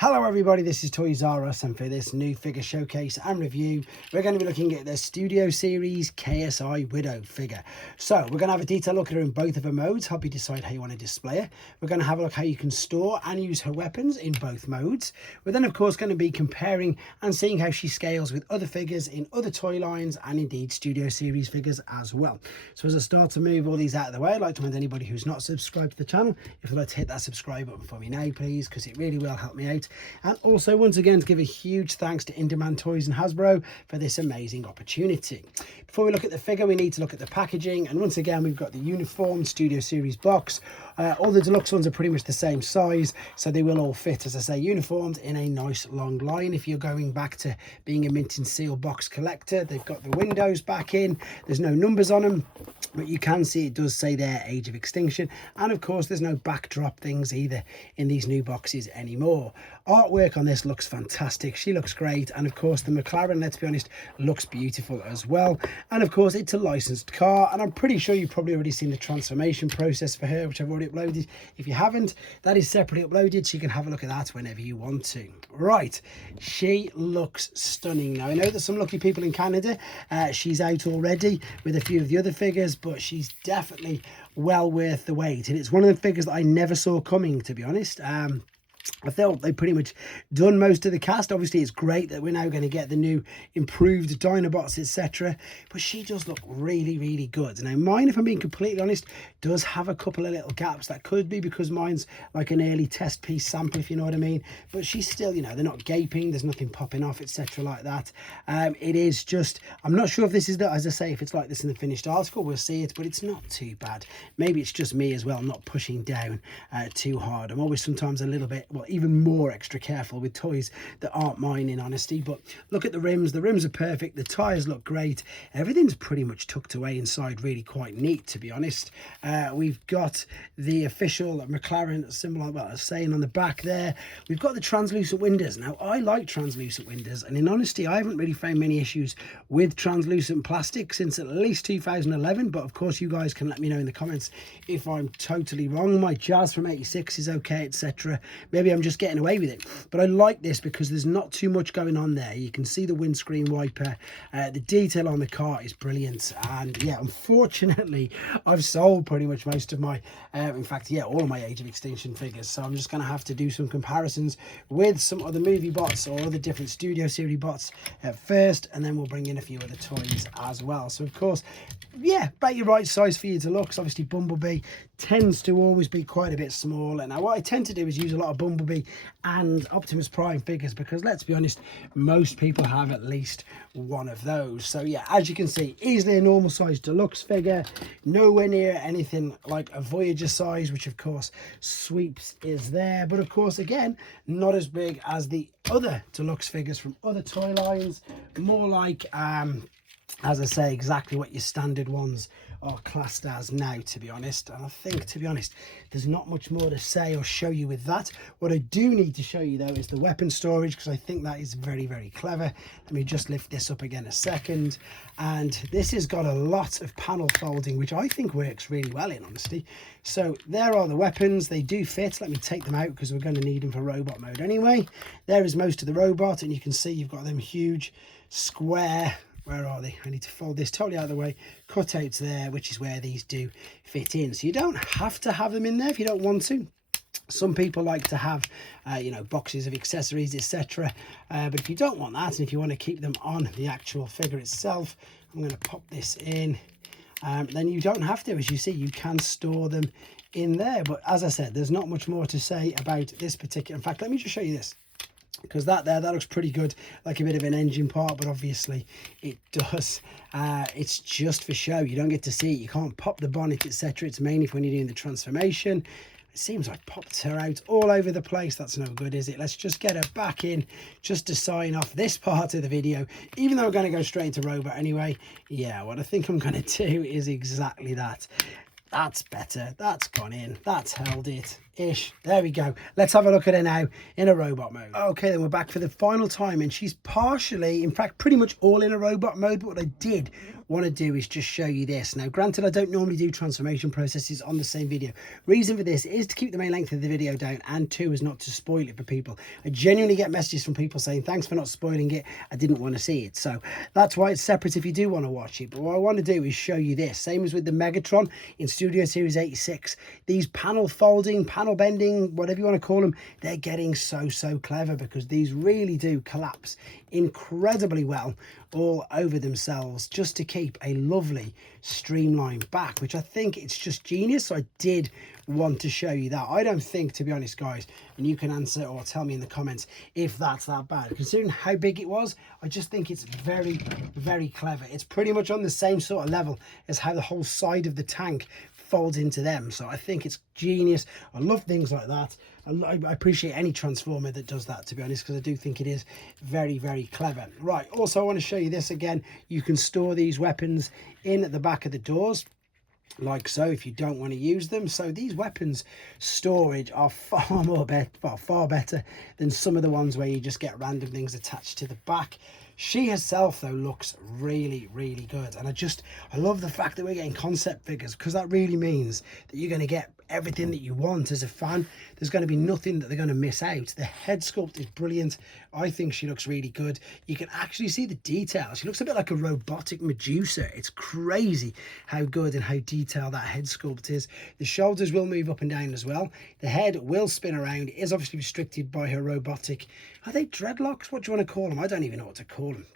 Hello everybody, this is Toys R Us, and for this new figure showcase and review we're going to be looking at the Studio Series KSI Widow figure. So we're going to have a detailed look at her in both of her modes, help you decide how you want to display her. We're going to have a look how you can store and use her weapons in both modes. We're then of course going to be comparing and seeing how she scales with other figures in other toy lines and indeed Studio Series figures as well. So as I start to move all these out of the way, I'd like to remind anybody who's not subscribed to the channel, if you'd like to hit that subscribe button for me now please, because it really will help me out. And also once again to give a huge thanks to Indemand Toys and Hasbro for this amazing opportunity. Before we look at the figure, we need to look at the packaging, and once again we've got the uniform Studio Series box. All the deluxe ones are pretty much the same size, so they will all fit, as I say, uniformed in a nice long line. If you're going back to being a mint and seal box collector, they've got the windows back in, there's no numbers on them, but you can see it does say there Age of Extinction, and of course there's no backdrop things either in these new boxes anymore. Artwork on this looks fantastic, she looks great, and of course the McLaren, let's be honest, looks beautiful as well. And of course it's a licensed car, and I'm pretty sure you've probably already seen the transformation process for her, which I've already uploaded. If you haven't, that is separately uploaded, so you can have a look at that whenever you want to. Right, she looks stunning. Now I know there's some lucky people in Canada, she's out already with a few of the other figures, but she's definitely well worth the wait, and it's one of the figures that I never saw coming, to be honest. I felt they pretty much done most of the cast. Obviously it's great that we're now going to get the new improved Dinobots, etc., but she does look really good. Now mine, if I'm being completely honest, does have a couple of little gaps. That could be because mine's like an early test piece sample, if you know what I mean, but she's still, you know, they're not gaping, there's nothing popping off, etc., like that. It is just, I'm not sure if this is the, as I say, if it's like this in the finished article, we'll see it, but it's not too bad. Maybe it's just me as well, not pushing down too hard. I'm always sometimes a little bit, well, even more extra careful with toys that aren't mine, in honesty. But look at the rims are perfect, the tires look great, everything's pretty much tucked away inside, really quite neat, to be honest. We've got the official McLaren symbol, well, saying on the back there. We've got the translucent windows. Now I like translucent windows, and in honesty I haven't really found many issues with translucent plastic since at least 2011, but of course you guys can let me know in the comments if I'm totally wrong. My Jazz from 86 is okay, etc. Maybe I'm just getting away with it, but I like this because there's not too much going on there. You can see the windscreen wiper, the detail on the car is brilliant, and yeah, unfortunately I've sold pretty much most of my in fact, yeah, all of my Age of Extinction figures, so I'm just going to have to do some comparisons with some other movie bots or other different Studio Series bots at first, and then we'll bring in a few other toys as well. So of course, yeah, about your right size for your deluxe. Obviously Bumblebee tends to always be quite a bit smaller. Now what I tend to do is use a lot of Bumblebee and Optimus Prime figures, because let's be honest, most people have at least one of those. So yeah, as you can see, easily a normal size deluxe figure, nowhere near anything like a Voyager size, which of course Sweeps is there, but of course again not as big as the other deluxe figures from other toy lines, more like as I say, exactly what your standard ones are classed as now, to be honest. And I think, to be honest, there's not much more to say or show you with that. What I do need to show you though is the weapon storage, because I think that is very clever. Let me just lift this up again a second, and this has got a lot of panel folding, which I think works really well, in honesty. So there are the weapons, they do fit. Let me take them out because we're going to need them for robot mode anyway. There is most of the robot, and you can see you've got them huge square, where are they? I need to fold this totally out of the way. Cutouts there, which is where these do fit in. So you don't have to have them in there if you don't want to. Some people like to have, you know, boxes of accessories, etc. But if you don't want that, and if you want to keep them on the actual figure itself, I'm going to pop this in. Then you don't have to. As you see, you can store them in there. But as I said, there's not much more to say about this particular. In fact, let me just show you this, because that looks pretty good, like a bit of an engine part, but obviously it does, it's just for show. You don't get to see it, you can't pop the bonnet, etc. It's mainly for when you're doing the transformation. It seems I popped her out all over the place. That's no good, is it? Let's just get her back in just to sign off this part of the video, even though we're going to go straight into robot anyway. Yeah, what I think I'm going to do is exactly that. That's better, that's gone in, that's held it. ish. There we go. Let's have a look at her now in a robot mode. Okay, then we're back for the final time, and she's partially, in fact, pretty much all in a robot mode. But what I did want to do is just show you this. Now, granted, I don't normally do transformation processes on the same video. Reason for this is to keep the main length of the video down, and two is not to spoil it for people. I genuinely get messages from people saying, thanks for not spoiling it. I didn't want to see it. So that's why it's separate if you do want to watch it. But what I want to do is show you this. Same as with the Megatron in Studio Series 86. These panel folding, panel bending, whatever you want to call them, they're getting so clever, because these really do collapse incredibly well all over themselves, just to keep a lovely streamlined back, which I think it's just genius. So I did want to show you that. I don't think, to be honest, guys, and you can answer or tell me in the comments if that's that bad. Considering how big it was, I just think it's very clever. It's pretty much on the same sort of level as how the whole side of the tank folds into them. So I think it's genius. I love things like that. I appreciate any transformer that does that, to be honest, because I do think it is very clever. Right, also I want to show you this again. You can store these weapons in at the back of the doors, like so, if you don't want to use them. So these weapons storage are far better than some of the ones where you just get random things attached to the back. She herself, though, looks really good, and I love the fact that we're getting concept figures, because that really means that you're going to get everything that you want as a fan. There's going to be nothing that they're going to miss out. The head sculpt is brilliant. I think she looks really good. You can actually see the detail. She looks a bit like a robotic Medusa. It's crazy how good and how detailed that head sculpt is. The shoulders will move up and down as well. The head will spin around. It is obviously restricted by her robotic, are they dreadlocks? What do you want to call them? I don't even know what to call them.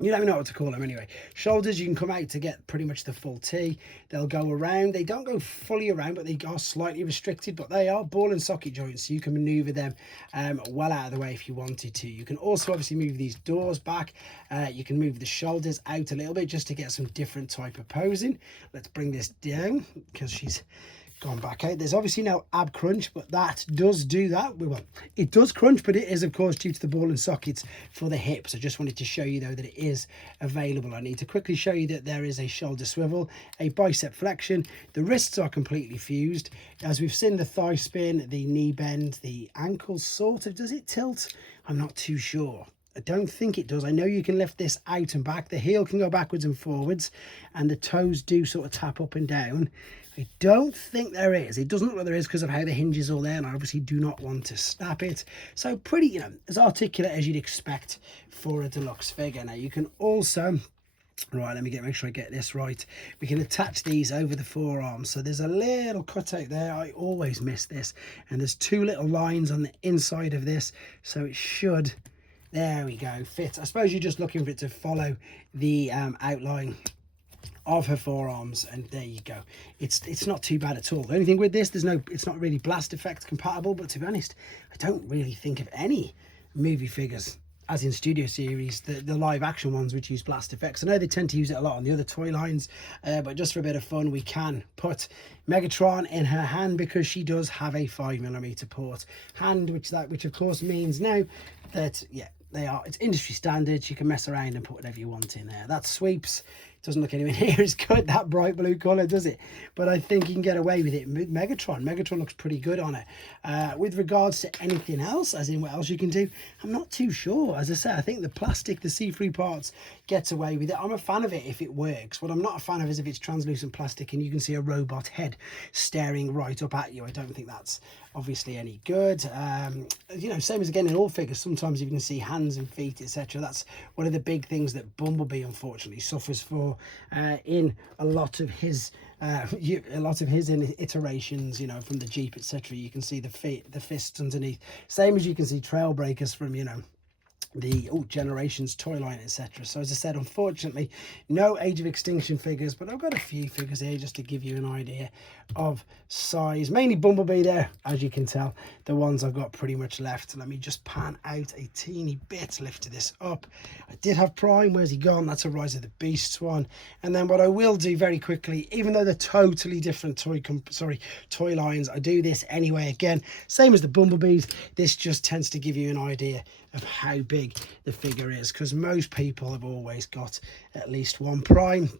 You don't know what to call them anyway. Shoulders, you can come out to get pretty much the full T. They'll go around. They don't go fully around, but they are slightly restricted, but they are ball and socket joints, so you can maneuver them well out of the way if you wanted to. You can also obviously move these doors back. You can move the shoulders out a little bit just to get some different type of posing. Let's bring this down, because she's gone back out. There's obviously no ab crunch, but that does do that. Well, it does crunch, but it is of course due to the ball and sockets for the hips. I just wanted to show you though that it is available. I need to quickly show you that there is a shoulder swivel, a bicep flexion. The wrists are completely fused. As we've seen, the thigh spin, the knee bend, the ankle sort of, does it tilt? I'm not too sure. I don't think it does. I know you can lift this out and back. The heel can go backwards and forwards, and the toes do sort of tap up and down. I don't think there is. It doesn't look like there is because of how the hinge is all there, and I obviously do not want to snap it. So pretty, you know, as articulate as you'd expect for a deluxe figure. Now you can also, right, let me make sure I get this right. We can attach these over the forearms. So there's a little cutout there. I always miss this. And there's two little lines on the inside of this. So it should, there we go, fit. I suppose you're just looking for it to follow the outline of her forearms, and there you go. It's not too bad at all. The only thing with this, it's not really blast effect compatible, but to be honest, I don't really think of any movie figures, as in Studio Series, the live action ones which use blast effects. I know they tend to use it a lot on the other toy lines, but just for a bit of fun, we can put Megatron in her hand, because she does have a 5mm port hand, which of course means now that, yeah, it's industry standard. You can mess around and put whatever you want in there. That sweeps. Doesn't look anywhere near as good, that bright blue colour, does it? But I think you can get away with it. Megatron looks pretty good on it. With regards to anything else, as in what else you can do, I'm not too sure. As I say, I think the plastic, the see-through parts, gets away with it. I'm a fan of it if it works. What I'm not a fan of is if it's translucent plastic and you can see a robot head staring right up at you. I don't think that's obviously any good. You know, same as again in all figures, sometimes you can see hands and feet, etc. That's one of the big things that Bumblebee unfortunately suffers for in a lot of his iterations, you know, from the Jeep, etc. You can see the fists underneath, same as you can see Trailbreakers from, you know, the Generations toy line, etc. So as I said, unfortunately no Age of Extinction figures, but I've got a few figures here just to give you an idea of size. Mainly Bumblebee there, as you can tell. The ones I've got pretty much left. Let me just pan out a teeny bit, lift this up. I did have Prime. Where's he gone? That's a Rise of the Beasts one. And then what I will do very quickly, even though they're totally different toy lines, I do this anyway. Again, same as the Bumblebees, this just tends to give you an idea of how big the figure is, because most people have always got at least one Prime.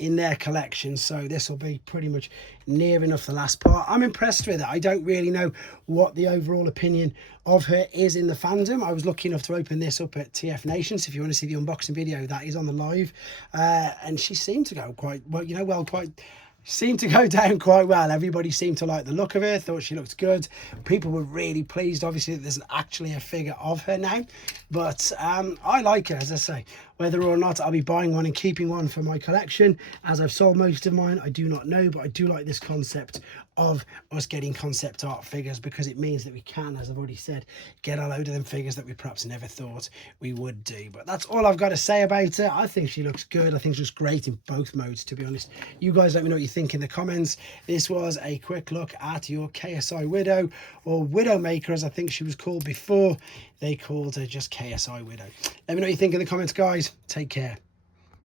in their collection, so this will be pretty much near enough the last part. I'm impressed with it. I don't really know what the overall opinion of her is in the fandom. I was lucky enough to open this up at TF Nation, so if you want to see the unboxing video, that is on the live, and she seemed to go quite well, you know, seemed to go down quite well. Everybody seemed to like the look of her, thought she looked good. People were really pleased, obviously, that there's actually a figure of her now. But I like her, as I say. Whether or not I'll be buying one and keeping one for my collection, as I've sold most of mine, I do not know. But I do like this concept of us getting concept art figures, because it means that we can, as I've already said, get a load of them figures that we perhaps never thought we would do. But that's all I've got to say about her. I think she looks good. I think she looks great in both modes, to be honest. You guys let me know what you think in the comments. This was a quick look at your KSI Widow, or Widowmaker as I think she was called before. They called her just KSI Widow. Let me know what you think in the comments, guys. Take care.